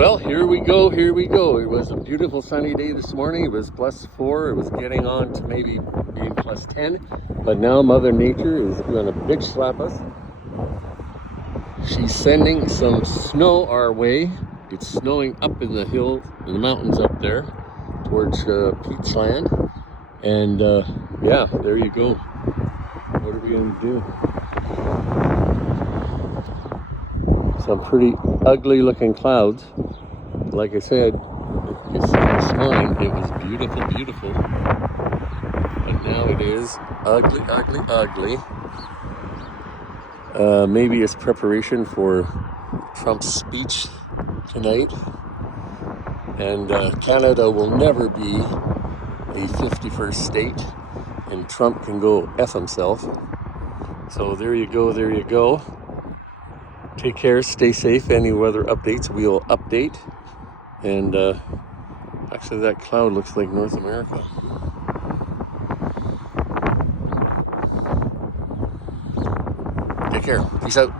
Well, here we go. It was a beautiful sunny day this morning. It was +4. It was getting on to maybe being +10. But now Mother Nature is going to bitch slap us. She's sending some snow our way. It's snowing up in the hills, in the mountains up there towards Pete's Land. And yeah, there you go. What are we going to do? Some pretty ugly looking clouds. Like I said, you see this morning, it was beautiful. But now it is ugly. Maybe it's preparation for Trump's speech tonight. And Canada will never be the 51st state. And Trump can go F himself. So there you go. Take care, stay safe. Any weather updates, we'll update. And actually that cloud looks like North America. Take care. Peace out.